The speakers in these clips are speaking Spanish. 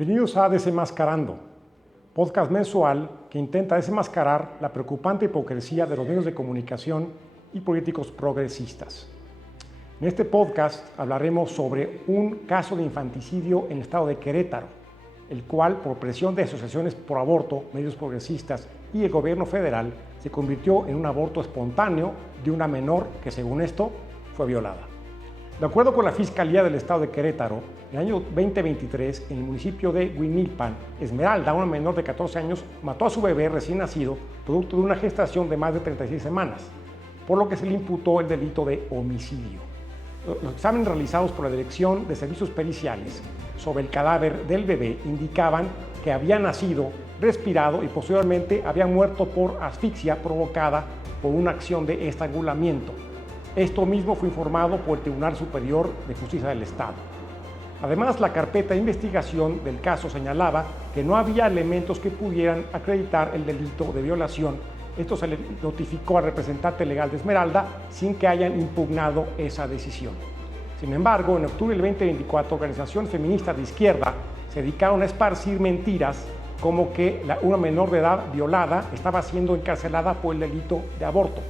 Bienvenidos a Desenmascarando, podcast mensual que intenta desenmascarar la preocupante hipocresía de los medios de comunicación y políticos progresistas. En este podcast hablaremos sobre un caso de infanticidio en el estado de Querétaro, el cual, por presión de asociaciones por aborto, medios progresistas y el gobierno federal, se convirtió en un aborto espontáneo de una menor que, según esto, fue violada. De acuerdo con la Fiscalía del Estado de Querétaro, en el año 2023, en el municipio de Huimilpan, Esmeralda, una menor de 14 años, mató a su bebé recién nacido, producto de una gestación de más de 36 semanas, por lo que se le imputó el delito de homicidio. Los exámenes realizados por la Dirección de Servicios Periciales sobre el cadáver del bebé indicaban que había nacido, respirado y posteriormente había muerto por asfixia provocada por una acción de estrangulamiento. Esto mismo fue informado por el Tribunal Superior de Justicia del Estado. Además, la carpeta de investigación del caso señalaba que no había elementos que pudieran acreditar el delito de violación. Esto se le notificó al representante legal de Esmeralda sin que hayan impugnado esa decisión. Sin embargo, en octubre del 2024, organizaciones feministas de izquierda se dedicaron a esparcir mentiras como que una menor de edad violada estaba siendo encarcelada por el delito de aborto.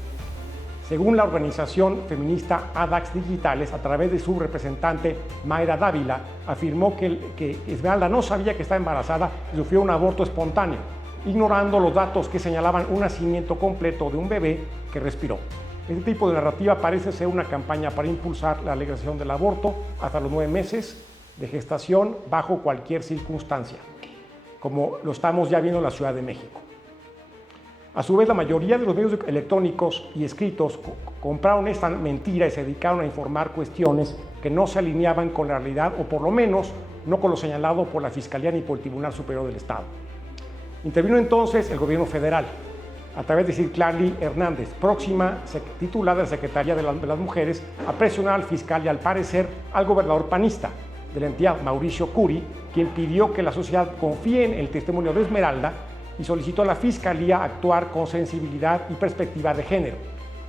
Según la organización feminista ADAX Digitales, a través de su representante Mayra Dávila, afirmó que Esmeralda no sabía que estaba embarazada y sufrió un aborto espontáneo, ignorando los datos que señalaban un nacimiento completo de un bebé que respiró. Este tipo de narrativa parece ser una campaña para impulsar la legalización del aborto hasta los 9 meses de gestación bajo cualquier circunstancia, como lo estamos ya viendo en la Ciudad de México. A su vez, la mayoría de los medios electrónicos y escritos compraron esta mentira y se dedicaron a informar cuestiones que no se alineaban con la realidad o por lo menos no con lo señalado por la Fiscalía ni por el Tribunal Superior del Estado. Intervino entonces el gobierno federal a través de Citlali Hernández, próxima titular de la Secretaría de las Mujeres, a presionar al fiscal y al parecer al gobernador panista de la entidad, Mauricio Curi, quien pidió que la sociedad confíe en el testimonio de Esmeralda y solicitó a la Fiscalía actuar con sensibilidad y perspectiva de género.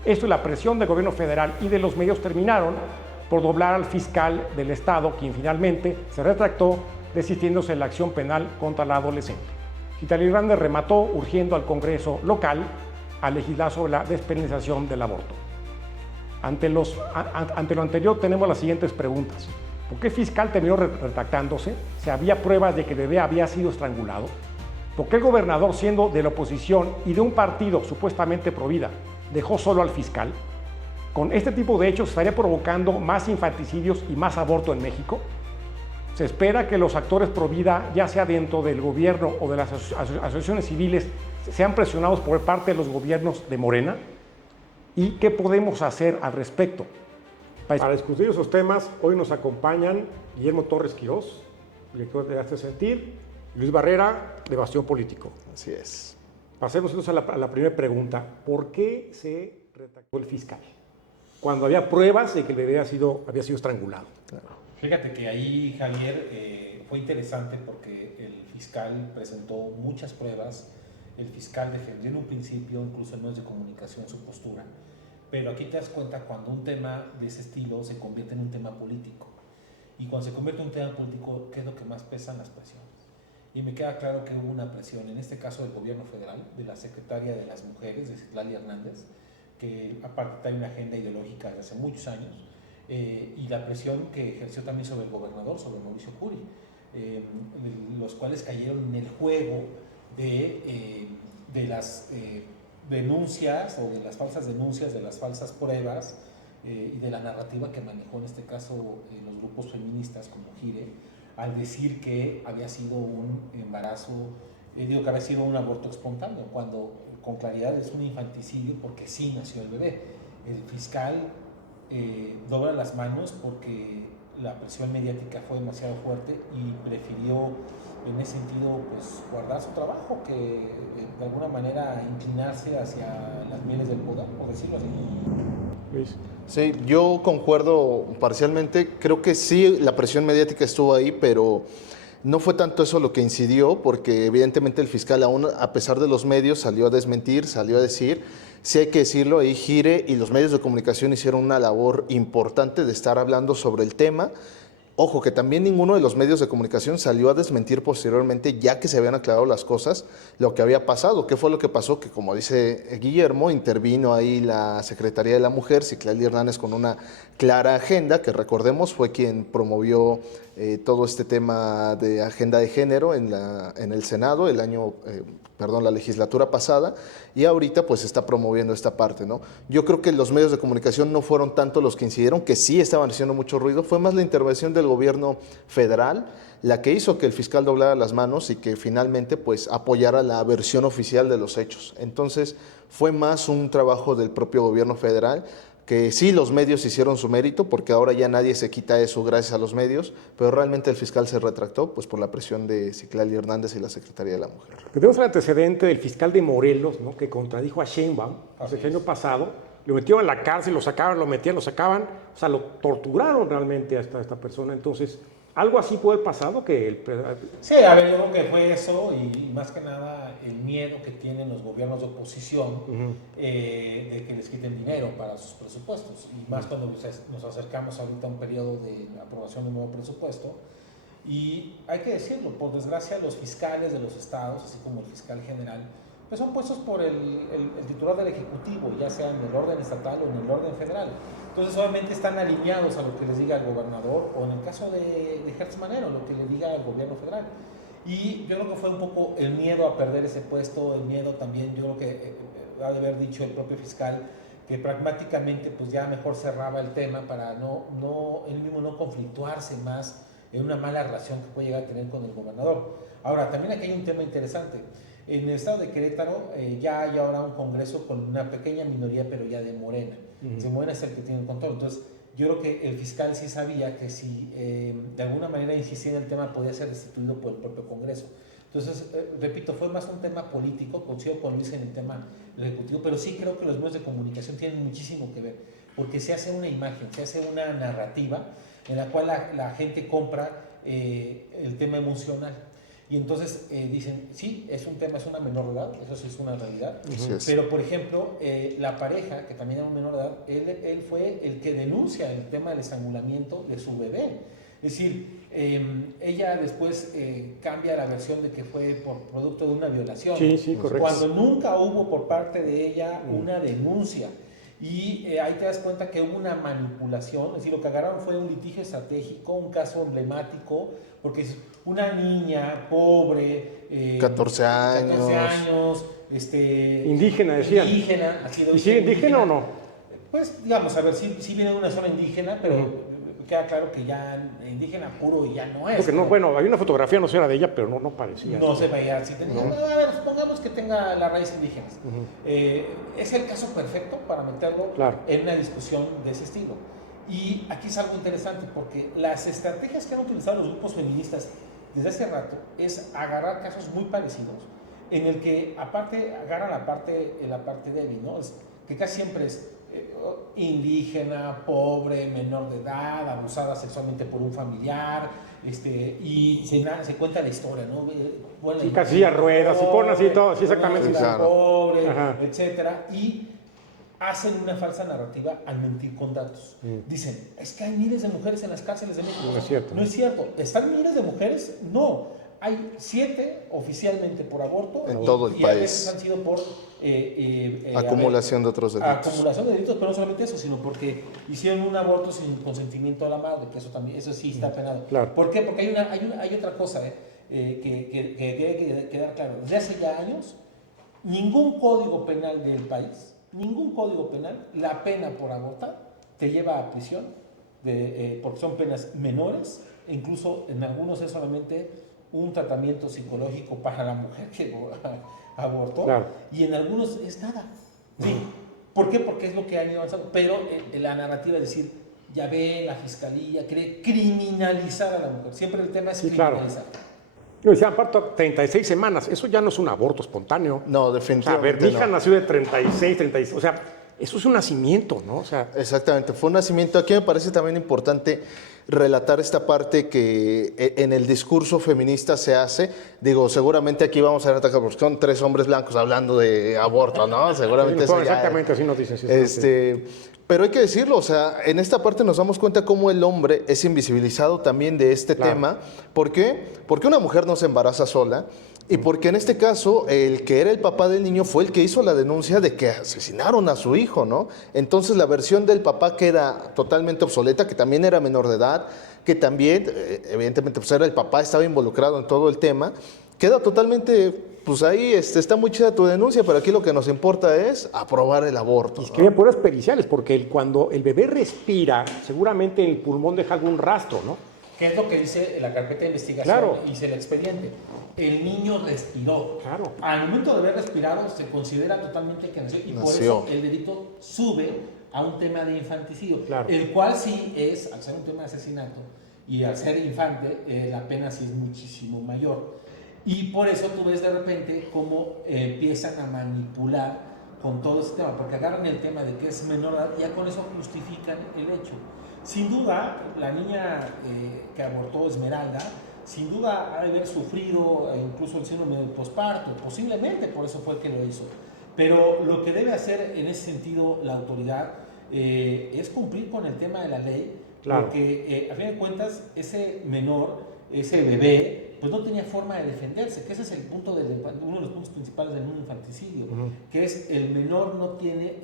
Esto y la presión del gobierno federal y de los medios terminaron por doblar al fiscal del Estado, quien finalmente se retractó, desistiéndose de la acción penal contra la adolescente. Citlali Hernández remató urgiendo al Congreso local a legislar sobre la despenalización del aborto. Ante lo anterior tenemos las siguientes preguntas. ¿Por qué el fiscal terminó retractándose? ¿Se había pruebas de que el bebé había sido estrangulado? ¿Por qué el gobernador, siendo de la oposición y de un partido supuestamente provida, dejó solo al fiscal? ¿Con este tipo de hechos estaría provocando más infanticidios y más aborto en México? Se espera que los actores provida, ya sea dentro del gobierno o de las asociaciones civiles, sean presionados por parte de los gobiernos de Morena. ¿Y qué podemos hacer al respecto? Para discutir esos temas, hoy nos acompañan Guillermo Torres Quirós, director de Hazte Sentir, y Luis Barrera, de Bastión Político. Así es. Pasemos entonces a la primera pregunta. ¿Por qué se retractó el fiscal cuando había pruebas de que el bebé había sido estrangulado? Claro. Fíjate que ahí, Javier, fue interesante porque el fiscal presentó muchas pruebas. El fiscal defendió en un principio, incluso en medios de comunicación, su postura. Pero aquí te das cuenta cuando un tema de ese estilo se convierte en un tema político. Y cuando se convierte en un tema político, ¿qué es lo que más pesan? Las presiones. Y me queda claro que hubo una presión, en este caso del gobierno federal, de la secretaria de las Mujeres, de Citlali Hernández, que aparte trae una agenda ideológica desde hace muchos años, y la presión que ejerció también sobre el gobernador, sobre Mauricio Curi, los cuales cayeron en el juego de las denuncias o de las falsas denuncias, de las falsas pruebas y de la narrativa que manejó en este caso los grupos feministas como GIRE, al decir que había sido un embarazo, que había sido un aborto espontáneo, cuando con claridad es un infanticidio porque sí nació el bebé. El fiscal dobla las manos porque la presión mediática fue demasiado fuerte y prefirió en ese sentido pues guardar su trabajo que de alguna manera inclinarse hacia las mieles del poder, por decirlo así. Luis. Sí, yo concuerdo parcialmente. Creo que sí, la presión mediática estuvo ahí, pero no fue tanto eso lo que incidió, porque evidentemente el fiscal, aún a pesar de los medios, salió a desmentir, salió a decir. Sí hay que decirlo, ahí GIRE y los medios de comunicación hicieron una labor importante de estar hablando sobre el tema Ojo, que también ninguno de los medios de comunicación salió a desmentir posteriormente, ya que se habían aclarado las cosas, lo que había pasado. ¿Qué fue lo que pasó? Que, como dice Guillermo, intervino ahí la Secretaría de la Mujer, Citlali Hernández, con una clara agenda, que recordemos fue quien promovió todo este tema de agenda de género en el Senado la legislatura pasada, y ahorita pues está promoviendo esta parte, ¿no? Yo creo que los medios de comunicación no fueron tanto los que incidieron, que sí estaban haciendo mucho ruido, fue más la intervención del gobierno federal la que hizo que el fiscal doblara las manos y que finalmente pues apoyara la versión oficial de los hechos. Entonces fue más un trabajo del propio gobierno federal, que sí, los medios hicieron su mérito, porque ahora ya nadie se quita eso gracias a los medios, pero realmente el fiscal se retractó pues por la presión de Citlali Hernández y la Secretaría de la Mujer. Tenemos el antecedente del fiscal de Morelos, ¿no?, que contradijo a Sheinbaum el año pasado, lo metieron en la cárcel, lo sacaban, lo metían, lo sacaban, o sea, lo torturaron realmente a esta persona. Entonces, algo así puede haber pasado que Sí, a ver, yo creo que fue eso y más que nada el miedo que tienen los gobiernos de oposición de que les quiten dinero para sus presupuestos. Y más cuando nos acercamos ahorita a un periodo de aprobación de un nuevo presupuesto. Y hay que decirlo, por desgracia los fiscales de los estados, así como el fiscal general, pues son puestos por el titular del Ejecutivo, ya sea en el orden estatal o en el orden federal. Entonces obviamente están alineados a lo que les diga el gobernador o en el caso de Gertz Manero, lo que le diga el gobierno federal. Y yo creo que fue un poco el miedo a perder ese puesto, el miedo también, yo creo que ha de haber dicho el propio fiscal, que pragmáticamente pues ya mejor cerraba el tema para él mismo no conflictuarse más en una mala relación que puede llegar a tener con el gobernador. Ahora, también aquí hay un tema interesante. En el estado de Querétaro ya hay ahora un congreso con una pequeña minoría, pero ya de Morena. Morena es el que tiene el control. Entonces, yo creo que el fiscal sí sabía que si de alguna manera insistía en el tema, podía ser destituido por el propio Congreso. Entonces, repito, fue más un tema político, coincido con Luis en el tema ejecutivo, pero sí creo que los medios de comunicación tienen muchísimo que ver, porque se hace una imagen, se hace una narrativa en la cual la gente compra el tema emocional. Y entonces dicen, sí, es un tema, es una menor de edad, eso sí es una realidad. Pero, por ejemplo, la pareja, que también era un menor de edad, él fue el que denuncia el tema del estrangulamiento de su bebé. Es decir, ella después cambia la versión de que fue por producto de una violación. Sí, sí, correcto. Cuando nunca hubo por parte de ella una denuncia. Y ahí te das cuenta que hubo una manipulación, es decir, lo que agarraron fue un litigio estratégico, un caso emblemático, porque es una niña pobre, 14 años, indígena, decían. Indígena, ha sido ¿Y sigue indígena o no? Pues, digamos, a ver, sí viene de una zona indígena, pero queda claro que ya indígena puro ya no es. Porque no, bueno, hay una fotografía, no sé, era de ella, pero no parecía. No se veía así. A ver, supongamos que tenga la raíz indígena. Es el caso perfecto para meterlo en una discusión de ese estilo. Y aquí es algo interesante porque las estrategias que han utilizado los grupos feministas desde hace rato es agarrar casos muy parecidos en el que aparte agarran la parte débil, ¿no? Que casi siempre es indígena, pobre, menor de edad, abusada sexualmente por un familiar, y se cuenta la historia, ¿no? Bueno, sí, casi a ruedas, y ponen así todo, sí, exactamente. Sí, claro. Pobre, etcétera, y hacen una falsa narrativa al mentir con datos. Dicen, es que hay miles de mujeres en las cárceles de México. No es cierto. No es cierto. ¿Están miles de mujeres? No. Hay 7 oficialmente por aborto en todo el país. país. A veces han sido por acumulación de otros delitos. Acumulación de delitos, pero no solamente eso, sino porque hicieron un aborto sin consentimiento de la madre, que eso sí está penado. Claro. ¿Por qué? Porque hay otra cosa que tiene que quedar claro. Desde hace ya años, ningún código penal del país, la pena por abortar te lleva a prisión, porque son penas menores, e incluso en algunos es solamente un tratamiento psicológico para la mujer que abortó, y en algunos es nada. ¿Sí? ¿Por qué? Porque es lo que han ido avanzando. Pero la narrativa es decir, ya ve, la fiscalía quiere criminalizar a la mujer. Siempre el tema es criminalizar. Yo decía, aparte, 36 semanas, eso ya no es un aborto espontáneo. No, definitivamente. O sea, Bermija nació de 36, o sea, eso es un nacimiento, ¿no? O sea, exactamente, fue un nacimiento. Aquí me parece también importante relatar esta parte que en el discurso feminista se hace. Digo, seguramente aquí vamos a ver atacar porque son 3 hombres blancos hablando de aborto, ¿no? Seguramente eso ya, exactamente así nos dicen. Sí, pero hay que decirlo, o sea, en esta parte nos damos cuenta cómo el hombre es invisibilizado también de este tema. ¿Por qué? Porque una mujer no se embaraza sola. Y porque en este caso, el que era el papá del niño fue el que hizo la denuncia de que asesinaron a su hijo, ¿no? Entonces la versión del papá queda totalmente obsoleta, que también era menor de edad, que también, evidentemente, pues era el papá, estaba involucrado en todo el tema, queda totalmente, pues ahí está muy chida tu denuncia, pero aquí lo que nos importa es aprobar el aborto. Y es que había pruebas periciales, porque cuando el bebé respira, seguramente el pulmón deja algún rastro, ¿no? ¿Qué es lo que dice la carpeta de investigación? Dice el expediente. El niño respiró. Claro. Al momento de haber respirado, se considera totalmente que nació. Y por eso el delito sube a un tema de infanticidio. Claro. El cual sí es, al ser un tema de asesinato y al ser infante, la pena sí es muchísimo mayor. Y por eso tú ves de repente cómo empiezan a manipular con todo este tema. Porque agarran el tema de que es menor edad y ya con eso justifican el hecho. Sin duda, la niña que abortó, Esmeralda, sin duda ha de haber sufrido incluso el síndrome del posparto, posiblemente por eso fue que lo hizo. Pero lo que debe hacer en ese sentido la autoridad es cumplir con el tema de la ley, porque a fin de cuentas ese menor, ese bebé, pues no tenía forma de defenderse, que ese es el punto uno de los puntos principales del infanticidio, que es el menor no tiene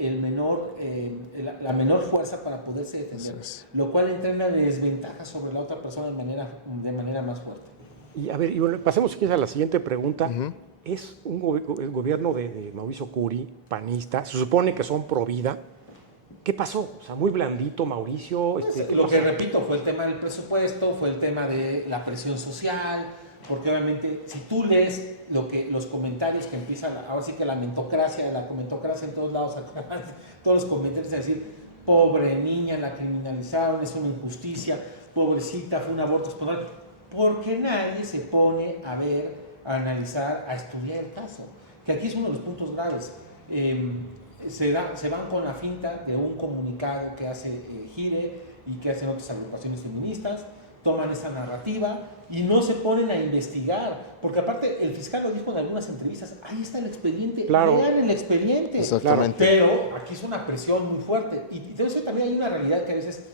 la menor fuerza para poderse defender, lo cual entra en una desventaja sobre la otra persona de manera más fuerte. Y a ver, pasemos a la siguiente pregunta. Es un gobierno de Mauricio Curi, panista, se supone que son pro vida. ¿Qué pasó? O sea, muy blandito Mauricio. Lo que repito, fue el tema del presupuesto, fue el tema de la presión social, porque obviamente si tú lees los comentarios que empiezan, ahora sí que la comentocracia en todos lados, todos los comentarios a decir, pobre niña, la criminalizaron, es una injusticia, pobrecita, fue un aborto espontáneo, porque nadie se pone a ver, a analizar, a estudiar el caso, que aquí es uno de los puntos graves. Se van con la finta de un comunicado que hace Gire y que hacen otras agrupaciones feministas, toman esa narrativa y no se ponen a investigar, porque aparte el fiscal lo dijo en algunas entrevistas, ahí está el expediente, lean el expediente. Exactamente. Pero aquí es una presión muy fuerte y entonces también hay una realidad que a veces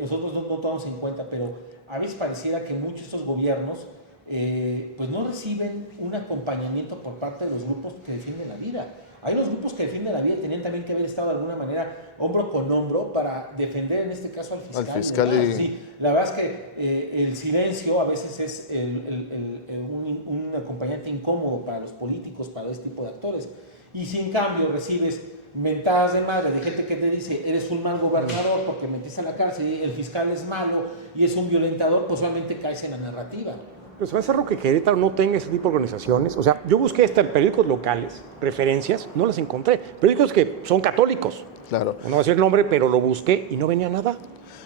nosotros no tomamos en cuenta, pero a veces pareciera que muchos de estos gobiernos pues no reciben un acompañamiento por parte de los grupos que defienden la vida. Hay los grupos que defienden la vida, tenían también que haber estado de alguna manera hombro con hombro para defender en este caso al fiscal. Sí, la verdad es que el silencio a veces es un acompañante incómodo para los políticos, para este tipo de actores. Y si en cambio recibes mentadas de madre de gente que te dice eres un mal gobernador porque metiste a la cárcel y el fiscal es malo y es un violentador, pues solamente caes en la narrativa. Pues va a ser raro que Querétaro no tenga ese tipo de organizaciones. O sea, yo busqué en periódicos locales, referencias, no las encontré. Periódicos que son católicos. Claro. No voy a decir el nombre, pero lo busqué y no venía nada.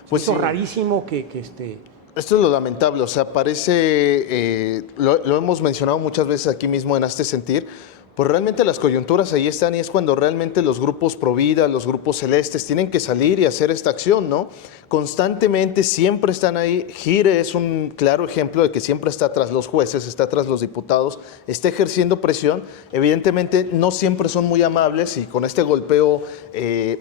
Pues es sí. Rarísimo que Esto es lo lamentable, o sea, parece, lo hemos mencionado muchas veces aquí mismo en Hazte Sentir, pues realmente las coyunturas ahí están y es cuando realmente los grupos pro vida, los grupos celestes tienen que salir y hacer esta acción, ¿no? Constantemente siempre están ahí. Gire es un claro ejemplo de que siempre está tras los jueces, está tras los diputados, está ejerciendo presión. Evidentemente no siempre son muy amables y con este golpeo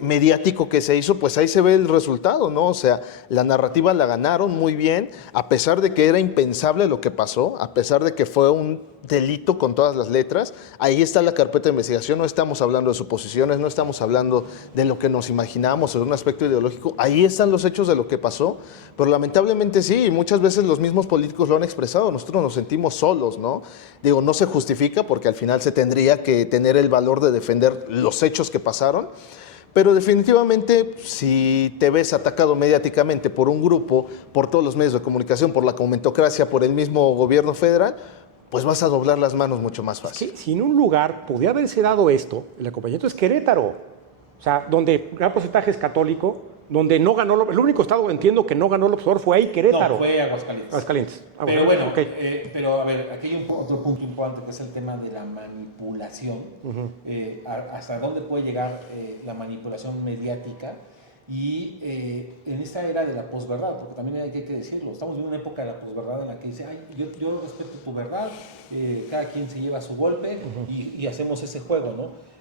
mediático que se hizo, pues ahí se ve el resultado, ¿no? O sea, la narrativa la ganaron muy bien, a pesar de que era impensable lo que pasó, a pesar de que fue un delito con todas las letras. Ahí está la carpeta de investigación, no estamos hablando de suposiciones, no estamos hablando de lo que nos imaginamos o de un aspecto ideológico, ahí están los hechos de lo que pasó, pero lamentablemente sí, y muchas veces los mismos políticos lo han expresado, nosotros nos sentimos solos, ¿no? Digo, no se justifica porque al final se tendría que tener el valor de defender los hechos que pasaron, pero definitivamente si te ves atacado mediáticamente por un grupo, por todos los medios de comunicación, por la comentocracia, por el mismo gobierno federal, pues vas a doblar las manos mucho más fácil. Es que si en un lugar podía haberse dado esto, el acompañamiento es Querétaro, o sea, donde gran porcentaje es católico, donde no ganó, el único estado, entiendo, que no ganó el observador fue ahí, Querétaro. No, fue Aguascalientes. Pero bueno, okay. Pero a ver, aquí hay otro punto importante que es el tema de la manipulación. Hasta dónde puede llegar la manipulación mediática. Y en esta era de la posverdad, porque también hay que decirlo, estamos en una época de la posverdad en la que dice, ay, yo respeto tu verdad, cada quien se lleva su golpe y hacemos ese juego, ¿no?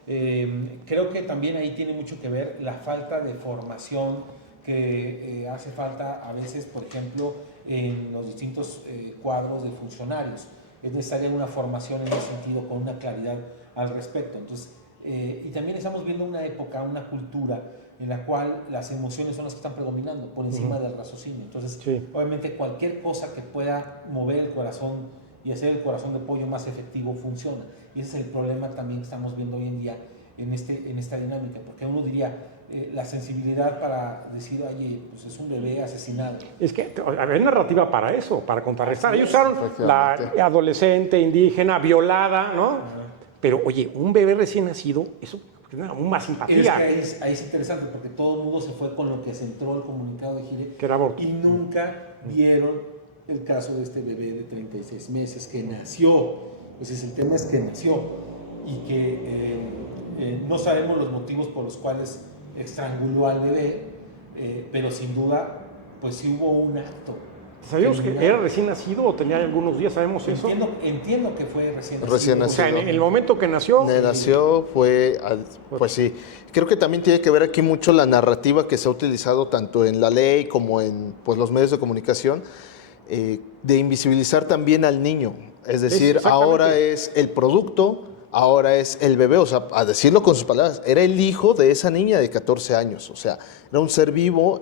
Creo que también ahí tiene mucho que ver la falta de formación que hace falta a veces, por ejemplo, en los distintos cuadros de funcionarios. Es necesaria una formación en ese sentido con una claridad al respecto. Entonces, y también estamos viendo una época, una cultura en la cual las emociones son las que están predominando por encima del raciocinio. Entonces, obviamente cualquier cosa que pueda mover el corazón y hacer el corazón de pollo más efectivo funciona. Y ese es el problema también que estamos viendo hoy en día en esta dinámica, porque uno diría, la sensibilidad para decir, oye, pues es un bebé asesinado. Es que hay narrativa para eso, para contrarrestar. Ellos usaron la adolescente indígena violada, ¿no? Pero, oye, un bebé recién nacido, eso genera aún más simpatía. Es que ahí es interesante, porque todo el mundo se fue con lo que centró el comunicado de Gire, que era aborto. Y nunca vieron el caso de este bebé de 36 meses que nació. Pues el tema es que nació y que no sabemos los motivos por los cuales estranguló al bebé, pero sin duda, pues sí hubo un acto. ¿Sabíamos que era recién nacido o tenía algunos días? ¿Sabemos eso? Entiendo que fue recién nacido. Recién nacido. O sea, en el momento que nació... Pues sí. Creo que también tiene que ver aquí mucho la narrativa que se ha utilizado tanto en la ley como en pues, los medios de comunicación, de invisibilizar también al niño. Es decir, ahora es el producto, ahora es el bebé, o sea, a decirlo con sus palabras, era el hijo de esa niña de 14 años, o sea, era un ser vivo,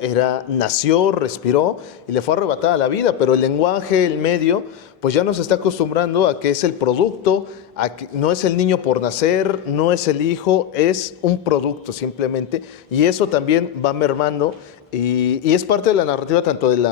nació, respiró y le fue arrebatada la vida, pero el lenguaje, el medio, pues ya nos está acostumbrando a que es el producto, a que no es el niño por nacer, no es el hijo, es un producto simplemente, y eso también va mermando. Y es parte de la narrativa tanto en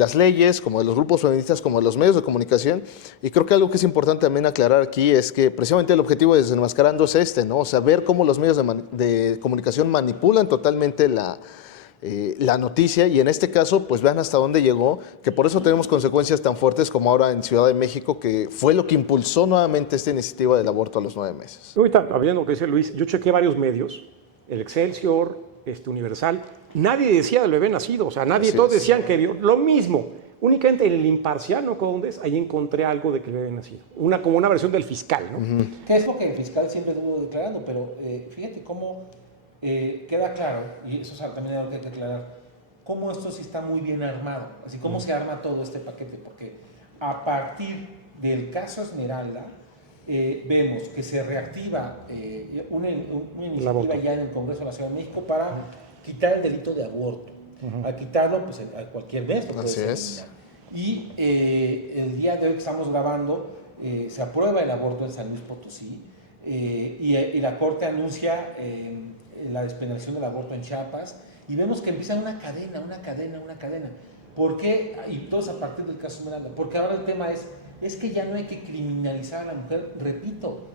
las leyes, como de los grupos feministas, como de los medios de comunicación. Y creo que algo que es importante también aclarar aquí es que precisamente el objetivo de Desenmascarando es este, ¿no? O sea, ver cómo los medios de comunicación manipulan totalmente la noticia, y en este caso, pues vean hasta dónde llegó, que por eso tenemos consecuencias tan fuertes como ahora en Ciudad de México, que fue lo que impulsó nuevamente esta iniciativa del aborto a los 9 meses. Ahorita, hablando lo que dice Luis, yo chequé varios medios, el Excelsior, Universal, nadie decía del bebé nacido, o sea, todos decían que vio lo mismo. Únicamente en el Imparcial, ¿no? ¿Dónde es? Ahí encontré algo de que el bebé nacido. Como una versión del fiscal, ¿no? Que es lo que el fiscal siempre estuvo declarando, pero fíjate cómo queda claro, y eso también es algo que hay que aclarar, cómo esto sí está muy bien armado, así como se arma todo este paquete, porque a partir del caso Esmeralda, vemos que se reactiva una iniciativa ya en el Congreso de la Ciudad de México para quitar el delito de aborto. Al quitarlo, pues a cualquier vez. Así es. Y el día de hoy que estamos grabando, se aprueba el aborto en San Luis Potosí, y la Corte anuncia la despenalización del aborto en Chiapas, y vemos que empieza una cadena. ¿Por qué? Y todos a partir del caso Esmeralda. Porque ahora el tema es que ya no hay que criminalizar a la mujer. Repito,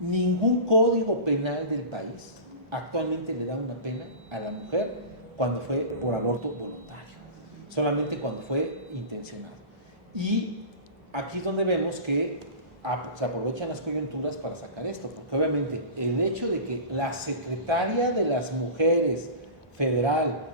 ningún código penal del país actualmente le da una pena a la mujer cuando fue por aborto voluntario, solamente cuando fue intencional. Y aquí es donde vemos que se aprovechan las coyunturas para sacar esto, porque obviamente el hecho de que la secretaria de las mujeres federal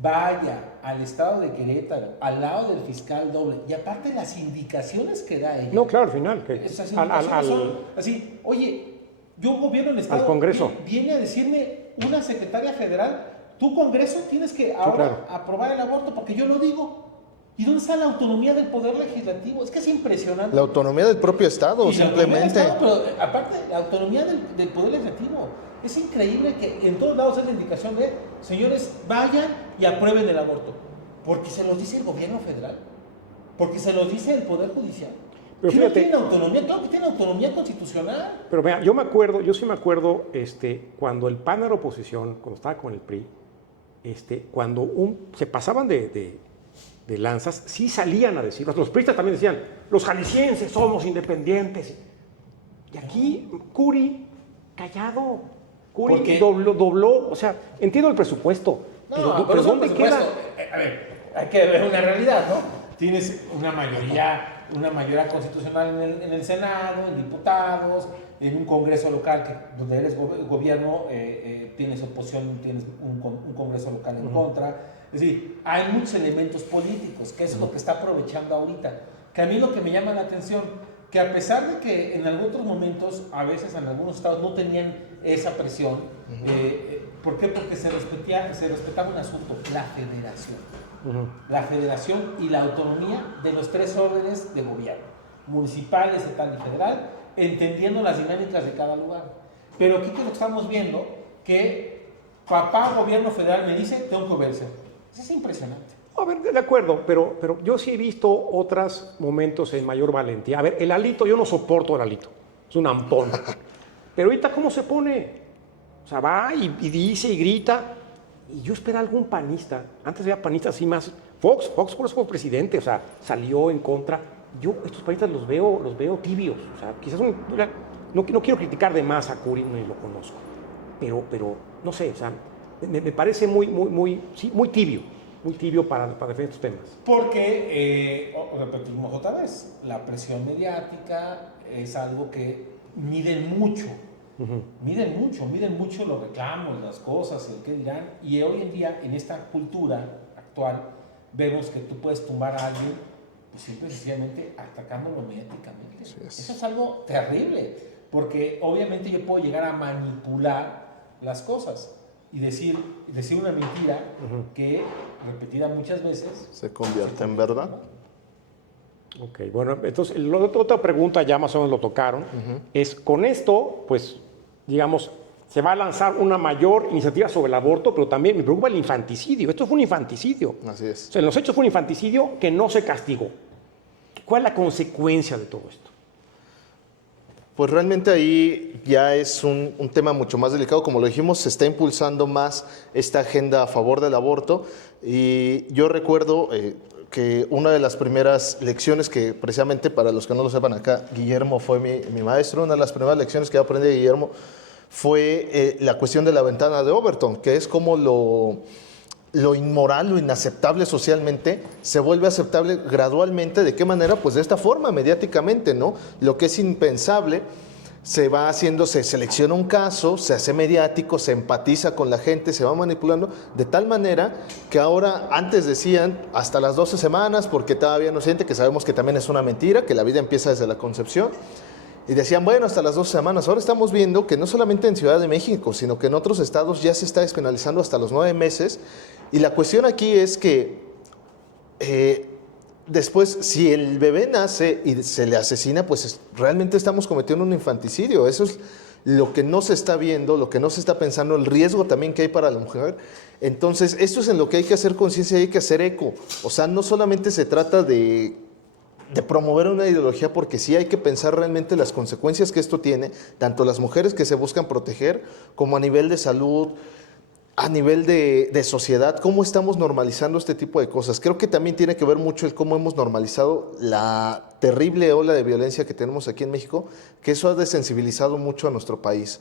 vaya al estado de Querétaro, al lado del fiscal doble, y aparte las indicaciones que da ella. No, claro, al final. Que esas indicaciones son así, oye, yo gobierno el estado, al Congreso. Viene a decirme una secretaria federal, tu Congreso tienes que ahora aprobar el aborto porque yo lo digo. ¿Y dónde está la autonomía del Poder Legislativo? Es que es impresionante. La autonomía del propio Estado, simplemente. Pero aparte, la autonomía del Poder Legislativo. Es increíble que en todos lados es la indicación de, señores, vayan y aprueben el aborto. Porque se los dice el gobierno federal. Porque se los dice el Poder Judicial. Pero fíjate, ¿No tienen autonomía? Claro que tienen autonomía constitucional. Pero vea, yo sí me acuerdo cuando el PAN era oposición, cuando estaba con el PRI, cuando se pasaban de lanzas, sí salían a decir, los priistas también decían, los jaliscienses somos independientes. Y aquí Curi, callado, Curi dobló, o sea, entiendo el presupuesto, pero ¿dónde queda? A ver, hay que ver una realidad, ¿no? Tienes una mayoría una mayoría constitucional en el Senado, en diputados, en un Congreso local donde eres gobierno, tienes oposición, tienes un Congreso local en contra. Es decir, hay muchos elementos políticos, que es lo que está aprovechando ahorita. Que a mí lo que me llama la atención, que a pesar de que en algunos momentos, a veces en algunos estados no tenían esa presión, ¿por qué? Porque se respetaba un asunto, la federación. La federación y la autonomía de los tres órdenes de gobierno, municipal, estatal y federal, entendiendo las dinámicas de cada lugar. Pero aquí que lo estamos viendo, que papá, gobierno federal me dice, tengo que obedecer. Eso es impresionante. A ver, de acuerdo, pero yo sí he visto otros momentos en mayor valentía. A ver, el Alito, yo no soporto el Alito, es un ampón. Pero ahorita, ¿cómo se pone? O sea, va y dice y grita. Y yo esperaba algún panista. Antes había panistas así más. Fox por eso fue presidente, o sea, salió en contra. Yo estos panistas los veo tibios. O sea, quizás no quiero criticar de más a Curi, ni lo conozco. Pero no sé, o sea, me parece muy tibio. Muy tibio para defender estos temas. Porque, repetimos otra vez, la presión mediática es algo que miden mucho. Miden mucho los reclamos, las cosas, el qué dirán. Y hoy en día, en esta cultura actual, vemos que tú puedes tumbar a alguien, pues simple y sencillamente atacándolo mediáticamente. Eso es algo terrible, porque obviamente yo puedo llegar a manipular las cosas y decir una mentira que, repetida muchas veces, se convierte en verdad. Ok, bueno, entonces la otra pregunta ya más o menos lo tocaron, es con esto, pues, digamos, se va a lanzar una mayor iniciativa sobre el aborto, pero también me preocupa el infanticidio. Esto fue un infanticidio. Así es. O sea, en los hechos fue un infanticidio que no se castigó. ¿Cuál es la consecuencia de todo esto? Pues realmente ahí ya es un tema mucho más delicado. Como lo dijimos, se está impulsando más esta agenda a favor del aborto. Y yo recuerdo que una de las primeras lecciones que, precisamente para los que no lo sepan acá, Guillermo fue mi maestro. Una de las primeras lecciones que yo aprendí de Guillermo fue la cuestión de la ventana de Overton, que es como lo inmoral, lo inaceptable socialmente, se vuelve aceptable gradualmente. ¿De qué manera? Pues de esta forma, mediáticamente, ¿no? Lo que es impensable se va haciendo, se selecciona un caso, se hace mediático, se empatiza con la gente, se va manipulando, de tal manera que ahora, antes decían hasta las 12 semanas, porque todavía no siente, que sabemos que también es una mentira, que la vida empieza desde la concepción. Y decían, bueno, hasta las 12 semanas. Ahora estamos viendo que no solamente en Ciudad de México, sino que en otros estados ya se está despenalizando hasta los 9 meses. Y la cuestión aquí es que después, si el bebé nace y se le asesina, pues realmente estamos cometiendo un infanticidio. Eso es lo que no se está viendo, lo que no se está pensando, el riesgo también que hay para la mujer. Entonces, esto es en lo que hay que hacer conciencia y hay que hacer eco. O sea, no solamente se trata de promover una ideología, porque sí hay que pensar realmente las consecuencias que esto tiene, tanto las mujeres que se buscan proteger, como a nivel de salud, a nivel de sociedad, cómo estamos normalizando este tipo de cosas. Creo que también tiene que ver mucho el cómo hemos normalizado la terrible ola de violencia que tenemos aquí en México, que eso ha desensibilizado mucho a nuestro país.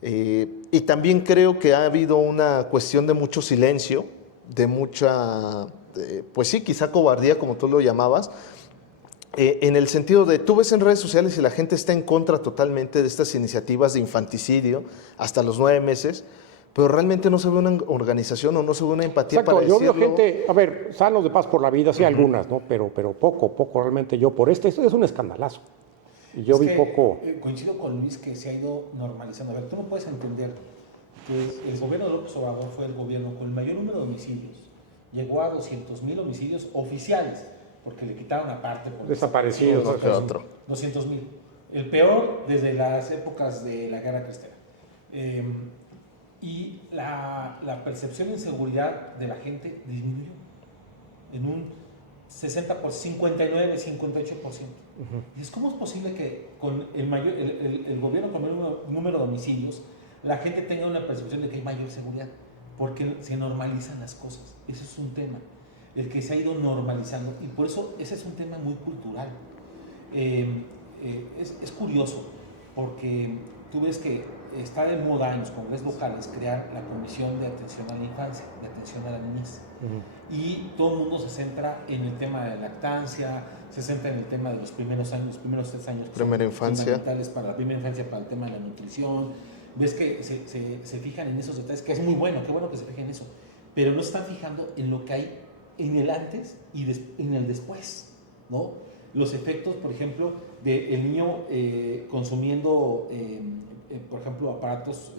Y también creo que ha habido una cuestión de mucho silencio, de mucha, pues sí, quizá cobardía, como tú lo llamabas, en el sentido de, tú ves en redes sociales y la gente está en contra totalmente de estas iniciativas de infanticidio hasta los 9 meses, pero realmente no se ve una organización o no se ve una empatía. Exacto, para yo decirlo. veo gente, a ver, sanos de paz por la vida, sí, algunas, ¿no? Pero poco realmente yo por esto es un escandalazo. Y yo vi poco. Coincido con Luis que se ha ido normalizando. A ver, tú no puedes entender que el gobierno de López Obrador fue el gobierno con el mayor número de homicidios. Llegó a 200,000 homicidios oficiales, porque le quitaron aparte. Desaparecidos. 200,000. El peor desde las épocas de la guerra cristera. Y la percepción de inseguridad de la gente disminuyó en un 60%, 59, 58%. Y es, ¿cómo es posible que con el gobierno con el número de homicidios la gente tenga una percepción de que hay mayor seguridad? Porque se normalizan las cosas. Ese es un tema, el que se ha ido normalizando, y por eso ese es un tema muy cultural. Es curioso, porque tú ves que está de moda en los congresos locales crear la Comisión de Atención a la Infancia, de atención a la niñez. Y todo el mundo se centra en el tema de la lactancia, se centra en el tema de los primeros años, los primeros 3 años. Primera infancia. Fundamentales para la primera infancia, para el tema de la nutrición. Ves que se fijan en esos detalles, que es muy bueno, qué bueno que se fijen en eso. Pero no están fijando en lo que hay en el antes y en el después, ¿no? Los efectos, por ejemplo, del niño consumiendo, por ejemplo, aparatos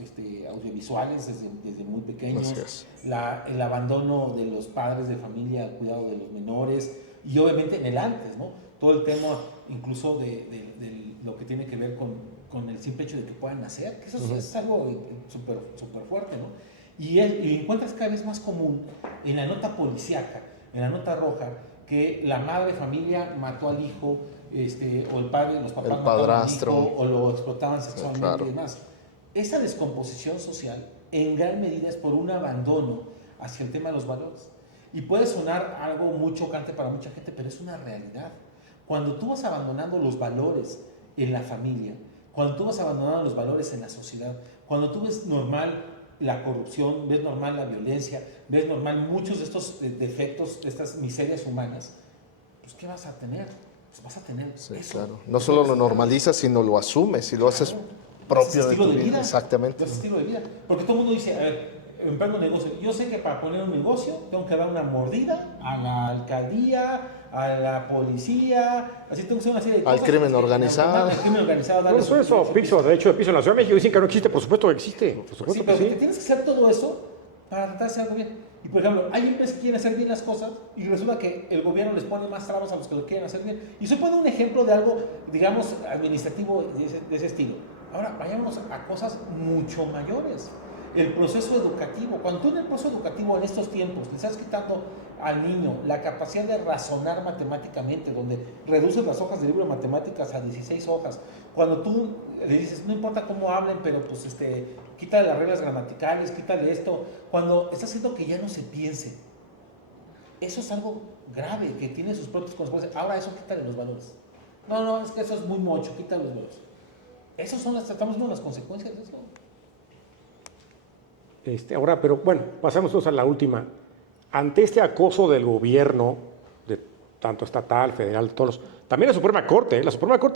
audiovisuales desde muy pequeños, el abandono de los padres de familia al cuidado de los menores, y obviamente en el antes, ¿no? Todo el tema incluso de lo que tiene que ver con el simple hecho de que puedan nacer, que eso es algo súper fuerte, ¿no? Y encuentras cada vez más común en la nota policíaca, en la nota roja, que la madre de familia mató al hijo, o el padre, los papás mataron al hijo, o lo explotaban sexualmente y demás. Esa descomposición social, en gran medida, es por un abandono hacia el tema de los valores. Y puede sonar algo muy chocante para mucha gente, pero es una realidad. Cuando tú vas abandonando los valores en la familia, cuando tú vas abandonando los valores en la sociedad, cuando tú ves normal la corrupción, ves normal la violencia, ves normal muchos de estos defectos, de estas miserias humanas, pues ¿qué vas a tener? Pues vas a tener eso. Claro. No solo lo normalizas, sino lo asumes y lo haces propio de tu vida. Exactamente. Es estilo de vida. Porque todo el mundo dice, a ver, emprendo un negocio. Yo sé que para poner un negocio tengo que dar una mordida a la alcaldía, a la policía, así tengo que hacer una serie de cosas. Al crimen organizado. Al crimen organizado. Bueno, eso, derecho de piso en la Ciudad de México dicen que no existe, por supuesto que existe. Por supuesto sí, que pero sí. te tienes que hacer todo eso para tratar de hacer algo bien. Y por ejemplo, hay empresas que quieren hacer bien las cosas y resulta que el gobierno les pone más trabas a los que lo quieren hacer bien. Y se pone un ejemplo de algo, digamos, administrativo de ese estilo. Ahora, vayámonos a cosas mucho mayores. El proceso educativo. Cuando tú en el proceso educativo en estos tiempos le estás quitando al niño la capacidad de razonar matemáticamente, donde reduces las hojas del libro de matemáticas a 16 hojas, cuando tú le dices, no importa cómo hablen, pero pues quítale las reglas gramaticales, quítale esto, cuando estás haciendo que ya no se piense, eso es algo grave, que tiene sus propias consecuencias. Ahora eso quítale los valores. No, es que eso es muy mocho, quítale los valores. Esas son estamos viendo las consecuencias de eso. Ahora, pero bueno, pasamos a la última. Ante este acoso del gobierno, de tanto estatal, federal, también la Suprema Corte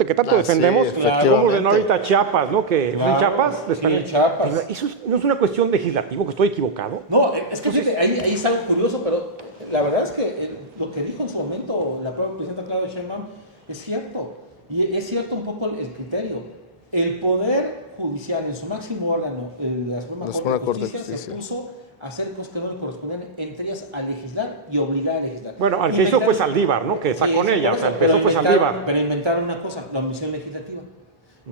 que tanto defendemos, como de ahorita Chiapas, ¿no? Que ¿fue en Chiapas? Sí, en Chiapas. ¿Eso no es una cuestión legislativa, que estoy equivocado? No, es que fíjate, ahí es algo curioso, pero la verdad es que lo que dijo en su momento la propia presidenta Claudia Sheinbaum es cierto. Y es cierto un poco el criterio. El Poder Judicial, en su máximo órgano, la Suprema Corte de Justicia, se puso a hacer cosas que no le correspondían, entre ellas a legislar y obligar a legislar. Bueno, al que hizo fue Saldívar, ¿no? Que está con ella, o sea, empezó fue Saldívar. Pero inventaron una cosa, la omisión legislativa.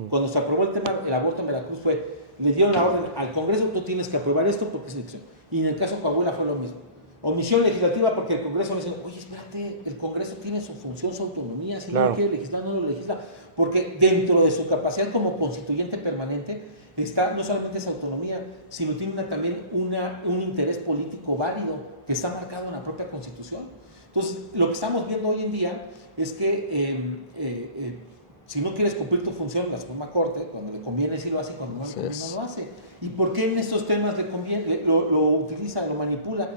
Cuando se aprobó el tema del aborto en Veracruz le dieron la orden al Congreso, tú tienes que aprobar esto porque es elección. Y en el caso de Coahuila fue lo mismo. Omisión legislativa porque el Congreso le dice, oye, espérate, el Congreso tiene su función, su autonomía, si no lo quiere legislar, no lo legisla. Porque dentro de su capacidad como constituyente permanente está no solamente esa autonomía, sino tiene también un interés político válido que está marcado en la propia Constitución. Entonces, lo que estamos viendo hoy en día es que si no quieres cumplir tu función, la Suprema Corte, cuando le conviene sí lo hace, cuando no le conviene no lo hace. ¿Y por qué en estos temas le conviene, lo utiliza, lo manipula?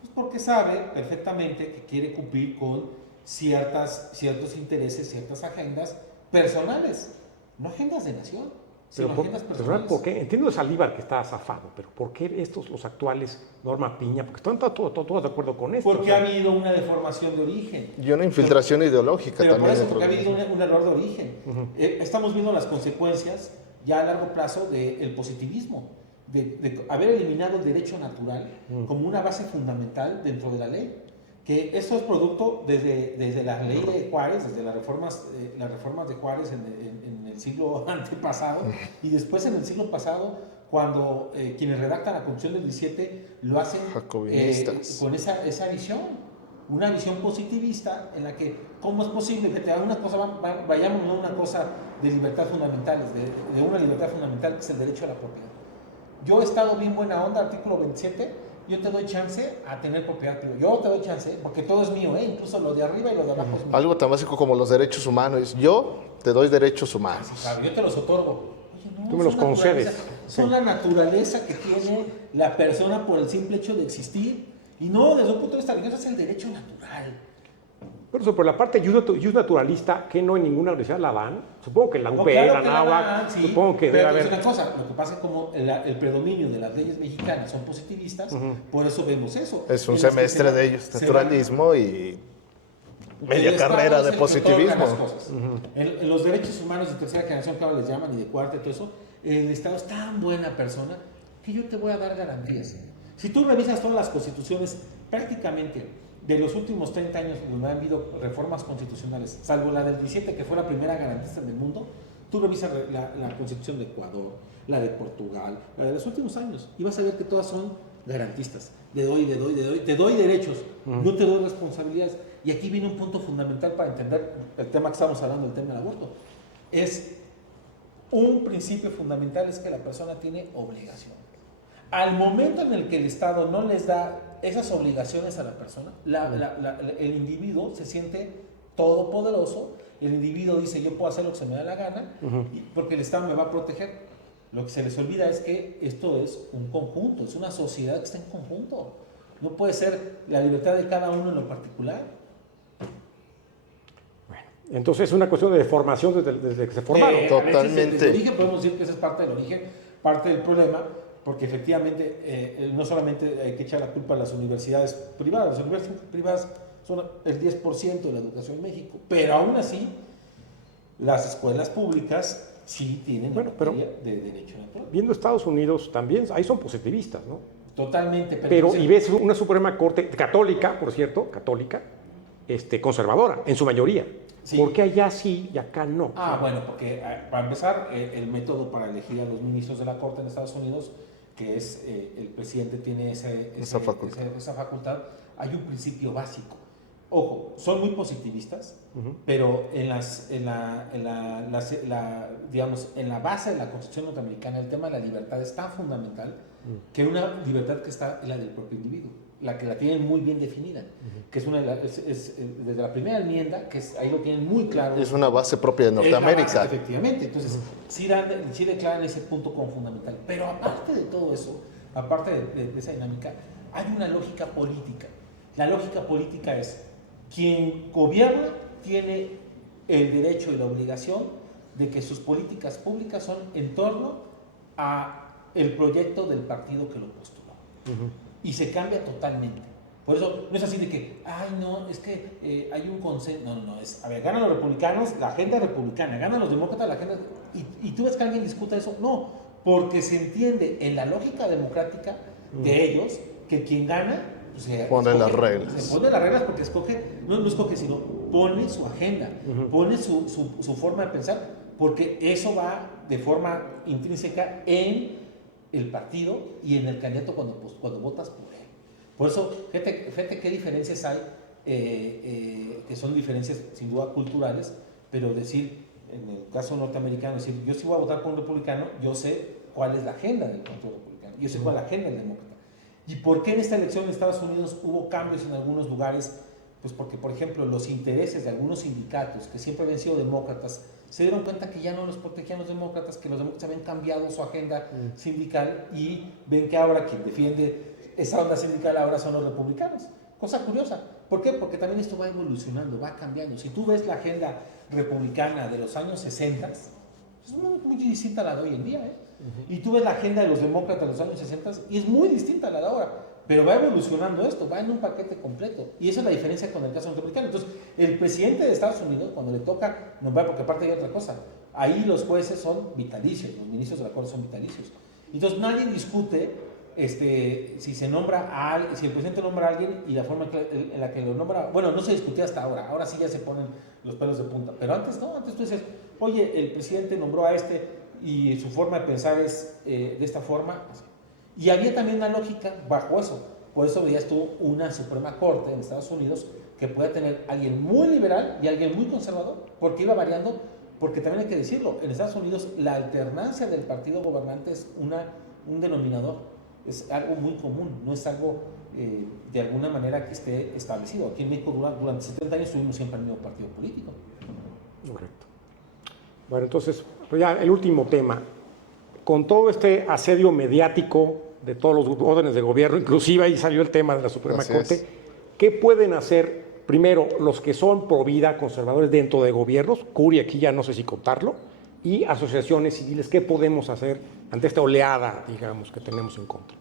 Pues porque sabe perfectamente que quiere cumplir con ciertos intereses, ciertas agendas personales, no agendas de nación, sino agendas personales. ¿Por qué? Entiendo de Saldívar que está zafado, pero ¿por qué los actuales, Norma Piña, porque están todos de acuerdo con esto? Porque ha habido una deformación de origen. Y una infiltración ideológica pero también. Pero porque ha habido un error de origen. Estamos viendo las consecuencias ya a largo plazo del positivismo, de haber eliminado el derecho natural como una base fundamental dentro de la ley. Que esto es producto desde la ley de Juárez, desde las reformas de Juárez en el siglo antepasado, y después en el siglo pasado, cuando quienes redactan la Constitución del 17 lo hacen con esa visión, una visión positivista en la que, ¿cómo es posible que te haga una cosa, vayamos a una cosa de libertad fundamentales, de una libertad fundamental que es el derecho a la propiedad? Yo he estado bien buena onda, artículo 27, yo te doy chance a tener propiedad privada. Yo te doy chance, porque todo es mío, incluso lo de arriba y lo de abajo es mío. Algo tan básico como los derechos humanos. Yo te doy derechos humanos. Claro, yo te los otorgo. Oye, no, tú me los concedes. Son la naturaleza que tiene la persona por el simple hecho de existir. Y no, desde un punto de vista religioso es el derecho natural. Pero eso, por la parte jus naturalista, que no en ninguna universidad la dan, supongo que en la UP, Claro la que Anáhuac, sí, supongo que debe pero haber... es una cosa, lo que pasa es que como el predominio de las leyes mexicanas son positivistas, por eso vemos eso. Es un En las que semestre de ellos, naturalismo y media el Estado carrera es de el que otorga positivismo. las cosas. En los derechos humanos de tercera generación, que ahora les llaman, y de cuarta y todo eso, el Estado es tan buena persona que yo te voy a dar garantías. Si tú revisas todas las constituciones, prácticamente de los últimos 30 años donde han habido reformas constitucionales, salvo la del 17, que fue la primera garantista del mundo, tú revisas la constitución de Ecuador, la de Portugal, la de los últimos años, y vas a ver que todas son garantistas. Te doy derechos, no te doy responsabilidades. Y aquí viene un punto fundamental para entender el tema que estamos hablando, el tema del aborto. Es un principio fundamental, es que la persona tiene obligación. Al momento en el que el Estado no les da esas obligaciones a la persona, el individuo se siente todopoderoso, el individuo dice yo puedo hacer lo que se me da la gana, porque el Estado me va a proteger. Lo que se les olvida es que esto es un conjunto, es una sociedad que está en conjunto. No puede ser la libertad de cada uno en lo particular. Bueno, entonces es una cuestión de formación desde que se formaron. Totalmente. Desde el origen podemos decir que esa es parte del origen, parte del problema, porque efectivamente no solamente hay que echar la culpa a las universidades privadas, las universidades privadas son el 10% de la educación en México, pero aún así las escuelas públicas sí tienen la materia de derecho natural. Viendo Estados Unidos también, ahí son positivistas, ¿no? Totalmente. Pero y ves una Suprema Corte católica, por cierto, católica, conservadora, en su mayoría. Sí. ¿Por qué allá sí y acá no? Bueno, porque para empezar, el método para elegir a los ministros de la Corte en Estados Unidos, que es el presidente tiene esa facultad, hay un principio básico. Ojo, son muy positivistas, pero digamos, en la base de la Constitución norteamericana el tema de la libertad es tan fundamental que una libertad que está en la del propio individuo, la que la tienen muy bien definida, que es desde la primera enmienda, ahí lo tienen muy claro. Es una base propia de Norteamérica. Base, efectivamente, entonces sí declaran ese punto como fundamental. Pero aparte de todo eso, aparte de esa dinámica, hay una lógica política. La lógica política es quien gobierna tiene el derecho y la obligación de que sus políticas públicas son en torno a el proyecto del partido que lo postuló. Y se cambia totalmente. Por eso no es así de que, es que hay un consenso. No, es, a ver, ganan los republicanos, la agenda republicana, ganan los demócratas, la agenda. Y tú ves que alguien discuta eso. No, porque se entiende en la lógica democrática de ellos que quien gana pone las reglas. Se pone las reglas porque no escoge, sino pone su agenda, pone su forma de pensar, porque eso va de forma intrínseca en el partido y en el candidato cuando votas por él. Por eso, fíjate qué diferencias hay, que son diferencias sin duda culturales, pero decir, en el caso norteamericano, decir, yo sí voy a votar por un republicano, yo sé cuál es la agenda del Partido Republicano, yo sé cuál es la agenda del demócrata. ¿Y por qué en esta elección en Estados Unidos hubo cambios en algunos lugares? Pues porque, por ejemplo, los intereses de algunos sindicatos que siempre habían sido demócratas se dieron cuenta que ya no los protegían los demócratas, que los demócratas habían cambiado su agenda sindical y ven que ahora quien defiende esa onda sindical ahora son los republicanos. Cosa curiosa. ¿Por qué? Porque también esto va evolucionando, va cambiando. Si tú ves la agenda republicana de los años 60, es muy distinta a la de hoy en día, ¿eh? Y tú ves la agenda de los demócratas de los años 60 y es muy distinta a la de ahora, pero va evolucionando esto, va en un paquete completo, y esa es la diferencia con el caso norteamericano. Entonces, el presidente de Estados Unidos, cuando le toca nombrar, porque aparte hay otra cosa, ahí los jueces son vitalicios, los ministros de la Corte son vitalicios, entonces nadie discute si se nombra si el presidente nombra a alguien y la forma en la que lo nombra, bueno, no se discutía hasta ahora sí ya se ponen los pelos de punta, pero antes no, antes tú dices, oye, el presidente nombró a y su forma de pensar es de esta forma. Y había también una lógica bajo eso. Por eso veías tú una Suprema Corte en Estados Unidos que podía tener alguien muy liberal y alguien muy conservador, porque iba variando, porque también hay que decirlo, en Estados Unidos la alternancia del partido gobernante es un denominador, es algo muy común, no es algo de alguna manera que esté establecido. Aquí en México durante 70 años tuvimos siempre el mismo partido político. Correcto. Bueno, entonces, pues ya el último tema. Con todo este asedio mediático de todos los órdenes de gobierno, inclusive ahí salió el tema de la Suprema Así Corte. es. ¿Qué pueden hacer, primero, los que son pro vida, conservadores dentro de gobiernos? Curi, aquí ya no sé si contarlo, y asociaciones civiles, ¿qué podemos hacer ante esta oleada, digamos, que tenemos en contra?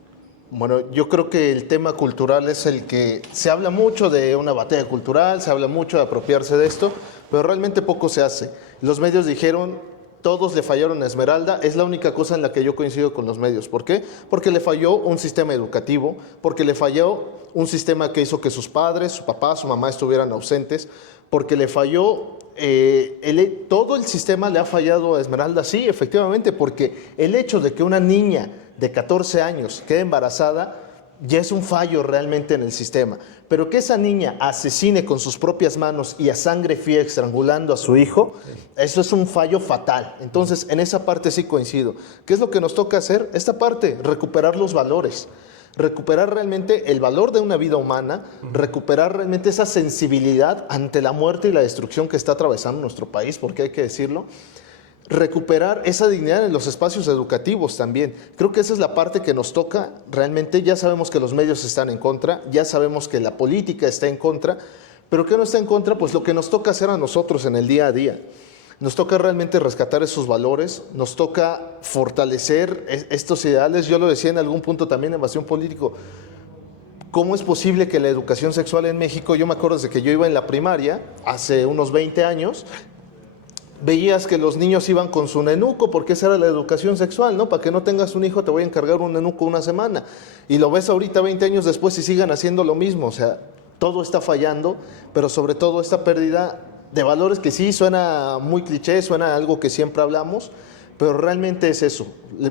Bueno, yo creo que el tema cultural es el que se habla mucho de una batalla cultural, se habla mucho de apropiarse de esto, pero realmente poco se hace. Los medios dijeron, todos le fallaron a Esmeralda, es la única cosa en la que yo coincido con los medios. ¿Por qué? Porque le falló un sistema educativo, porque le falló un sistema que hizo que sus padres, su papá, su mamá estuvieran ausentes, porque le falló, todo el sistema le ha fallado a Esmeralda, sí, efectivamente, porque el hecho de que una niña de 14 años quede embarazada ya es un fallo realmente en el sistema. Pero que esa niña asesine con sus propias manos y a sangre fría estrangulando a su hijo, eso es un fallo fatal. Entonces, en esa parte sí coincido. ¿Qué es lo que nos toca hacer? Esta parte, recuperar los valores. Recuperar realmente el valor de una vida humana, recuperar realmente esa sensibilidad ante la muerte y la destrucción que está atravesando nuestro país, porque hay que decirlo. Recuperar esa dignidad en los espacios educativos también. Creo que esa es la parte que nos toca realmente. Ya sabemos que los medios están en contra, ya sabemos que la política está en contra, pero ¿qué no está en contra? Pues lo que nos toca hacer a nosotros en el día a día. Nos toca realmente rescatar esos valores, nos toca fortalecer estos ideales. Yo lo decía en algún punto también en Bastión Político. ¿Cómo es posible que la educación sexual en México, yo me acuerdo desde que yo iba en la primaria, hace unos 20 años, veías que los niños iban con su nenuco, porque esa era la educación sexual, ¿no? Para que no tengas un hijo te voy a encargar un nenuco una semana. Y lo ves ahorita 20 años después y sigan haciendo lo mismo. O sea, todo está fallando, pero sobre todo esta pérdida de valores que sí suena muy cliché, suena algo que siempre hablamos, pero realmente es eso.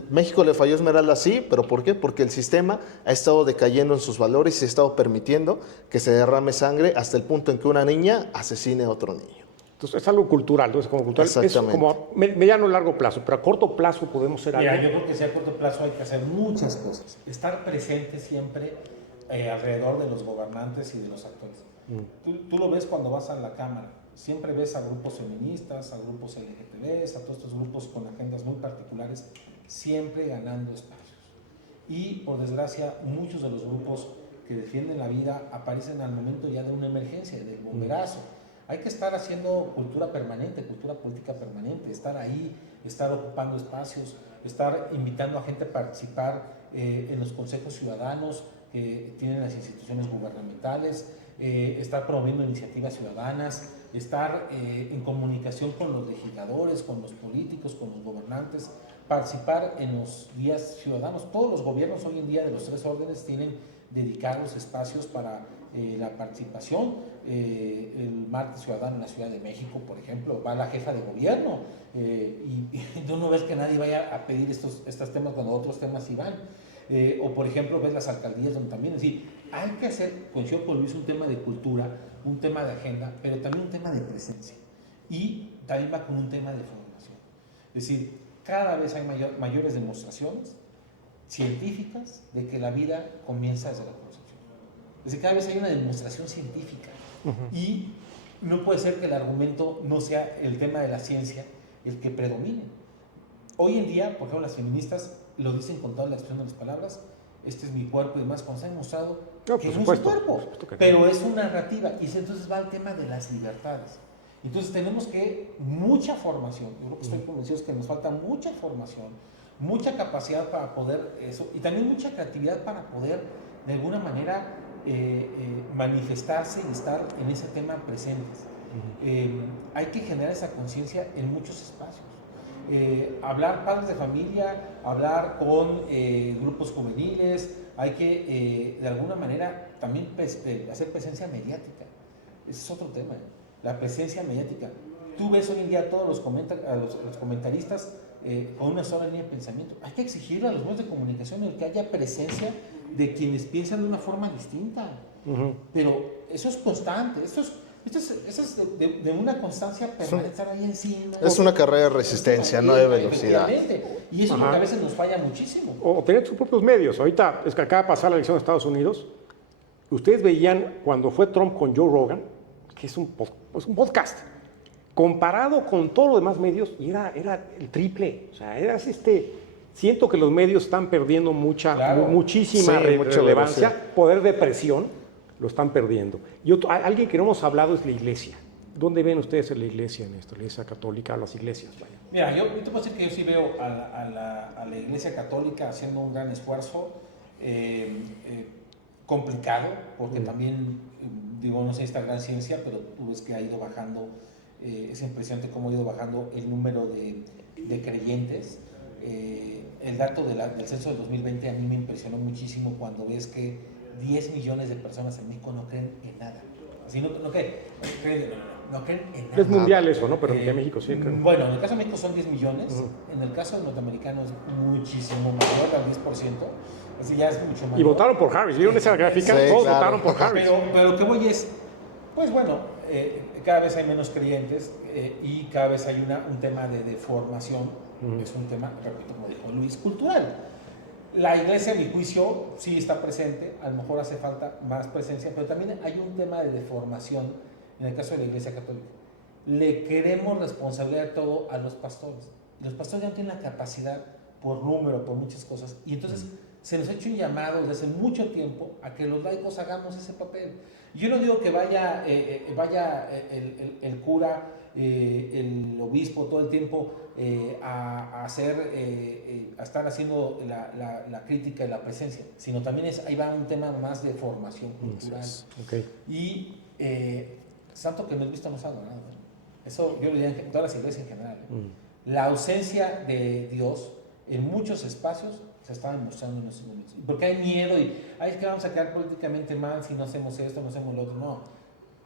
México le falló a Esmeralda, sí, pero ¿por qué? Porque el sistema ha estado decayendo en sus valores y se ha estado permitiendo que se derrame sangre hasta el punto en que una niña asesine a otro niño. Entonces, es algo cultural, entonces como cultural es como a mediano o largo plazo, pero a corto plazo podemos ser algo. Mira, yo creo que sí, a corto plazo hay que hacer muchas cosas. Estar presente siempre alrededor de los gobernantes y de los actores. Tú lo ves cuando vas a la Cámara. Siempre ves a grupos feministas, a grupos LGTBs, a todos estos grupos con agendas muy particulares, siempre ganando espacios. Y por desgracia, muchos de los grupos que defienden la vida aparecen al momento ya de una emergencia, del bomberazo. Hay que estar haciendo cultura permanente, cultura política permanente, estar ahí, estar ocupando espacios, estar invitando a gente a participar en los consejos ciudadanos que tienen las instituciones gubernamentales, estar promoviendo iniciativas ciudadanas, estar en comunicación con los legisladores, con los políticos, con los gobernantes, participar en los días ciudadanos. Todos los gobiernos hoy en día de los tres órdenes tienen dedicados espacios para la participación. El martes ciudadano en la Ciudad de México, por ejemplo, va la jefa de gobierno y tú no ves que nadie vaya a pedir estos temas cuando otros temas sí van. O por ejemplo ves las alcaldías donde también, es decir, hay que hacer, coincido con Luis, un tema de cultura, un tema de agenda, pero también un tema de presencia y también va con un tema de formación. Es decir, cada vez hay mayores demostraciones científicas de que la vida comienza desde la concepción. Es decir, cada vez hay una demostración científica y no puede ser que el argumento no sea el tema de la ciencia el que predomine. Hoy en día, por ejemplo, las feministas lo dicen con toda la expresión de las palabras, este es mi cuerpo y demás, cuando se ha demostrado que no es su cuerpo, pero es una narrativa y entonces va al tema de las libertades. Entonces tenemos que mucha formación, yo creo que estoy convencido que nos falta mucha formación, mucha capacidad para poder eso y también mucha creatividad para poder de alguna manera manifestarse y estar en ese tema presentes. Hay que generar esa conciencia en muchos espacios. Hablar padres de familia, hablar con grupos juveniles, hay que de alguna manera también hacer presencia mediática. Ese es otro tema, la presencia mediática. Tú ves hoy en día a todos los comentaristas con una sola línea de pensamiento. Hay que exigirle a los medios de comunicación el que haya presencia de quienes piensan de una forma distinta. Pero eso es constante, esto es de una constancia permanente, estar ahí encima. Es una carrera de resistencia, no de velocidad. Y eso es lo que a veces nos falla muchísimo. O tener sus propios medios. Ahorita es que acaba de pasar la elección de Estados Unidos. Ustedes veían cuando fue Trump con Joe Rogan, que es un podcast, comparado con todos los demás medios, y era el triple. O sea, eras Siento que los medios están perdiendo muchísima Sí, mucha relevancia, velocidad. poder de presión, lo están perdiendo. Y alguien que no hemos hablado es la iglesia. ¿Dónde ven ustedes en la iglesia en esto? La iglesia católica, las iglesias, vaya. Mira, yo te puedo decir que yo sí veo a la Iglesia Católica haciendo un gran esfuerzo, complicado, porque también, digo, no sé esta gran ciencia, pero tú ves que ha ido bajando, es impresionante cómo ha ido bajando el número de creyentes. El dato del censo del 2020 a mí me impresionó muchísimo cuando ves que 10 millones de personas en México no creen en nada. Así no creen en nada. Es mundial eso, ¿no? Pero en México sí creo. Bueno, en el caso de México son 10 millones, en el caso norteamericano es muchísimo mayor, al 10%, así ya es mucho mayor. Y votaron por Harris, ¿vieron esa gráfica? Sí, Todos claro. votaron por Harris. Pero lo que voy es, pues bueno, cada vez hay menos creyentes y cada vez hay un tema de deformación, es un tema, repito, como dijo Luis, cultural. La iglesia, a mi juicio, sí está presente, a lo mejor hace falta más presencia, pero también hay un tema de deformación en el caso de la iglesia católica. Le queremos responsabilidad de todo a los pastores. Y los pastores ya no tienen la capacidad por número, por muchas cosas. Y entonces se nos ha hecho un llamado desde hace mucho tiempo a que los laicos hagamos ese papel. Yo no digo que vaya el cura, el obispo todo el tiempo a estar haciendo la crítica y la presencia, sino también ahí va un tema más de formación cultural. Okay. Y santo que no es visto no es adorado, ¿no? Eso yo lo diría en todas las iglesias en general. La ausencia de Dios en muchos espacios se está demostrando en estos momentos. Porque hay miedo y es que vamos a quedar políticamente mal si no hacemos esto, no hacemos lo otro. No,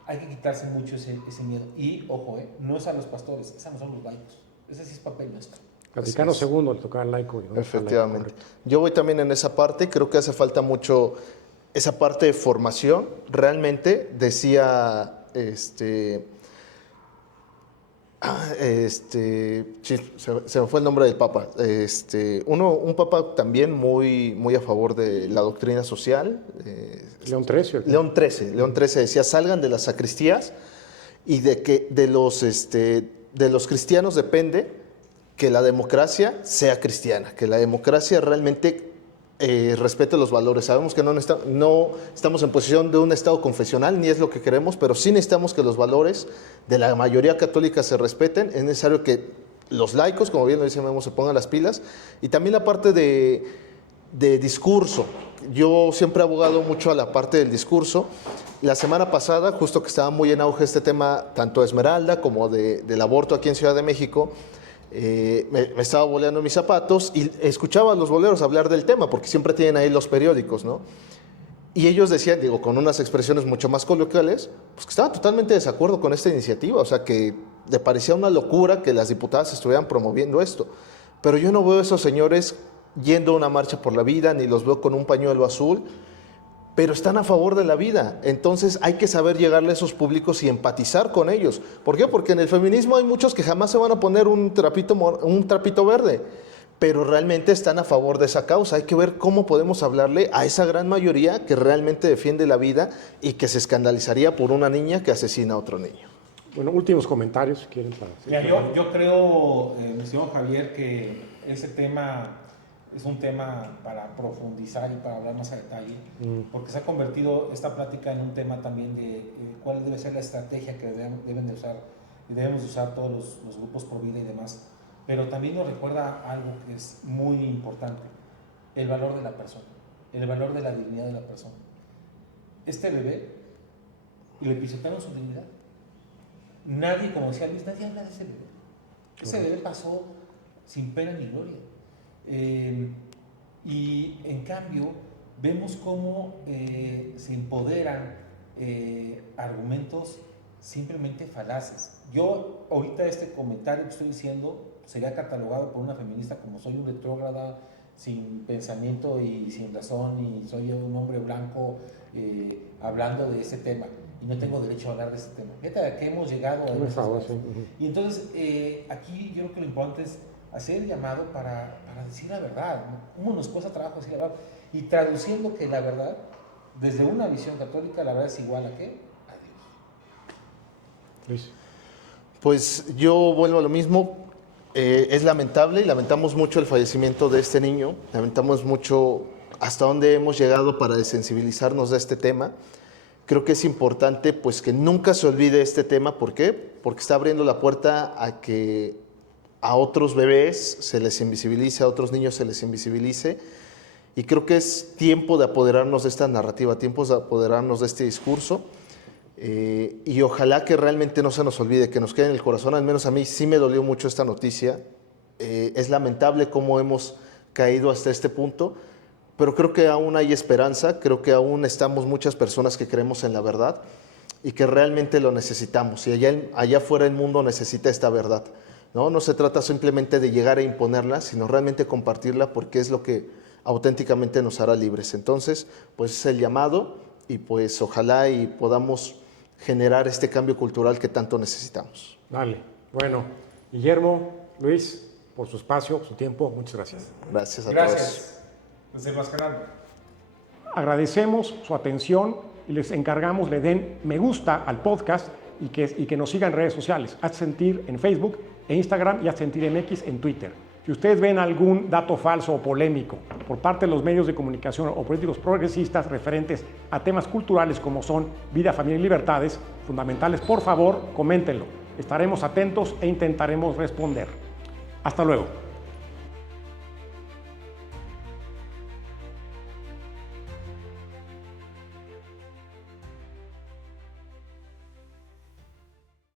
hay que quitarse mucho ese miedo. Y, ojo, no es a los pastores, es a nosotros los laicos. Ese sí es papel nuestro. Vaticano II le tocaba al laico. ¿No? Efectivamente. Laico, yo voy también en esa parte, creo que hace falta mucho esa parte de formación. Realmente decía se me fue el nombre del Papa. Un Papa también muy a favor de la doctrina social. León XIII. León XIII decía, salgan de las sacristías y de que de los cristianos depende que la democracia sea cristiana, que la democracia realmente respete los valores. Sabemos que no estamos en posición de un Estado confesional, ni es lo que queremos, pero sí necesitamos que los valores de la mayoría católica se respeten. Es necesario que los laicos, como bien lo dice Memo, se pongan las pilas. Y también la parte de discurso. Yo siempre he abogado mucho a la parte del discurso. La semana pasada, justo que estaba muy en auge este tema, tanto de Esmeralda como del aborto aquí en Ciudad de México, me estaba boleando mis zapatos y escuchaba a los boleros hablar del tema, porque siempre tienen ahí los periódicos, ¿no? Y ellos decían, digo, con unas expresiones mucho más coloquiales, pues que estaban totalmente de desacuerdo con esta iniciativa, o sea, que le parecía una locura que las diputadas estuvieran promoviendo esto. Pero yo no veo a esos señores yendo a una marcha por la vida, ni los veo con un pañuelo azul, pero están a favor de la vida. Entonces hay que saber llegarle a esos públicos y empatizar con ellos. ¿Por qué? Porque en el feminismo hay muchos que jamás se van a poner un trapito verde, pero realmente están a favor de esa causa. Hay que ver cómo podemos hablarle a esa gran mayoría que realmente defiende la vida y que se escandalizaría por una niña que asesina a otro niño. Bueno, últimos comentarios, si quieren. Mira, yo creo, mi estimado Javier, que ese tema es un tema para profundizar y para hablar más a detalle, porque se ha convertido esta plática en un tema también de cuál debe ser la estrategia que debemos usar todos los grupos pro vida y demás. Pero también nos recuerda algo que es muy importante, el valor de la persona, el valor de la dignidad de la persona. Este bebé, le pisotearon su dignidad. Nadie, como decía Luis, nadie habla de ese bebé. Ese bebé pasó sin pena ni gloria. Y en cambio, vemos cómo se empoderan argumentos simplemente falaces. Yo, ahorita este comentario que estoy diciendo sería catalogado por una feminista como soy un retrógrada, sin pensamiento y sin razón, y soy un hombre blanco hablando de ese tema, y no tengo derecho a hablar de ese tema. Fíjate a qué hemos llegado. Y entonces, aquí yo creo que lo importante es hacer el llamado para decir la verdad, ¿no? ¿Cómo nos cuesta trabajo decir la verdad? Y traduciendo que la verdad, desde una visión católica, la verdad es igual a ¿qué? A Dios. Luis. Pues yo vuelvo a lo mismo. Es lamentable y lamentamos mucho el fallecimiento de este niño, lamentamos mucho hasta dónde hemos llegado para desensibilizarnos de este tema. Creo que es importante pues que nunca se olvide este tema. ¿Por qué? Porque está abriendo la puerta a que a otros bebés se les invisibilice, a otros niños se les invisibilice. Y creo que es tiempo de apoderarnos de esta narrativa, tiempo de apoderarnos de este discurso. Y ojalá que realmente no se nos olvide, que nos quede en el corazón. Al menos a mí sí me dolió mucho esta noticia. Es lamentable cómo hemos caído hasta este punto, pero creo que aún hay esperanza, creo que aún estamos muchas personas que creemos en la verdad y que realmente lo necesitamos. Y allá afuera el mundo necesita esta verdad, ¿no? No se trata simplemente de llegar a imponerla, sino realmente compartirla, porque es lo que auténticamente nos hará libres. Entonces, pues es el llamado, y pues ojalá y podamos generar este cambio cultural que tanto necesitamos. Dale. Bueno, Guillermo, Luis, por su espacio, su tiempo, muchas gracias. Gracias a todos. Gracias. Desenmascarando. Agradecemos su atención y les encargamos le den me gusta al podcast y que nos sigan en redes sociales. Hazte sentir en Facebook e Instagram y Hazte sentir MX en Twitter. Si ustedes ven algún dato falso o polémico por parte de los medios de comunicación o políticos progresistas referentes a temas culturales como son vida, familia y libertades fundamentales, por favor, coméntenlo. Estaremos atentos e intentaremos responder. Hasta luego.